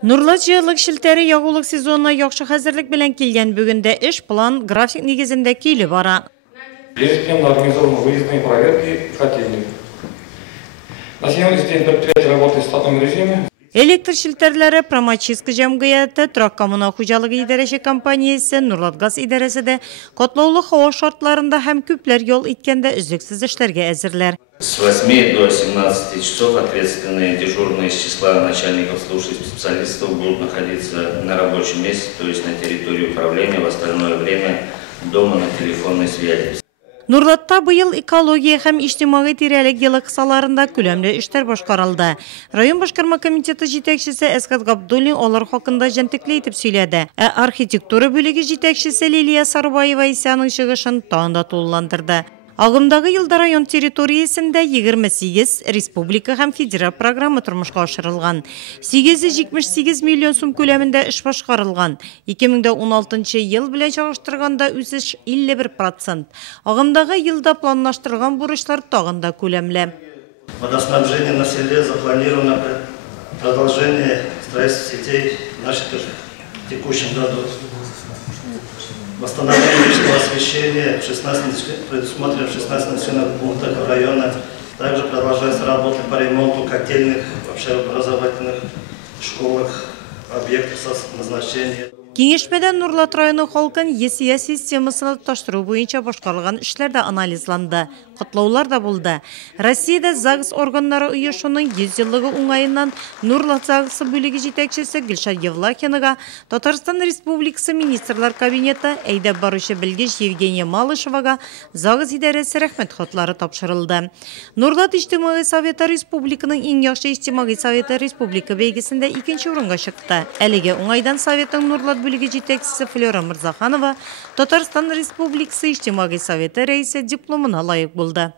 Нурлат жыйылык шилтери ягулык сезонуна яхшы хәзерлек белән килгән бүгендә эш план график нигезендә килеп бара. Прежде чем организованы выездные проверки котельных. На сегодняшний день предприятие работает в штатном режиме. Электр шилтерләре Промачистка җәмгыяте, Торак коммуналь хуҗалыгы идарәче компаниясе, Нурлат газ идарәсе дә котлаулы һава шартларында һәм күпләр ял иткәндә өзлексез эшләргә әзерләр. С 8 до 17 часов ответственные дежурные из числа начальников служб и специалистов будут находиться на рабочем месте, то есть на территории управления, в остальное время дома на телефонной связи. Нурлатта быел экология һәм иҗтимагый тирәлек елы кысаларында күләмле эшләр башкарылды. Район башкарма комитеты җитәкчесе Әсгат Габдуллин алар хакында җентекле итеп сөйләде. Архитектура бүлеге җитәкчесе Лилия Сарбаева исә аның чыгышын тагын да тулыландырды. Агымдагы елда район территориясендә 28 республика һәм федераль программа тормышка ашырылган. 878 миллион сум күләмендә эш башкарылган. 2016 ел белән чагыштырганда үсеш 51%. Агымдагы елда планлаштырылган бурычлар тагын да күләмле. Водоснабжение на селе запланировано продолжение строительства сетей в нашем текущем году. Восстановление личного освещения предусмотрено в 16 населенных пунктах района. Также продолжается работа по ремонту котельных в общеобразовательных школах, объектов назначения. Кеңешмәдә Нурлат районы халкын ЕСИЯ системасына тоташтыру буенча башкарылган эшләр дә анализланды. Котлаулар да булды. Россиядә ЗАГС органнары оешуның 100 еллыгы уңаеннан Нурлат ЗАГСы бүлеге җитәкчесе Гөлшат Евлахинага, Татарстан Республикасы министрлар кабинеты әйдәп баручы белгеч Евгения Малышевага ЗАГС идарәсе рәхмәт хатлары тапшырылды. Нурлат иҗтимагый советы республиканың иң яхшы иҗтимагый советы республика бәйгесендә 2нче урынга чыкты. Әлегә уңайдан советның Нурлат бүлеге җитәкчесе Флора Мырзаханова Татарстан Республикасы иҗтимагый советы рәисе дипломына лаек булды.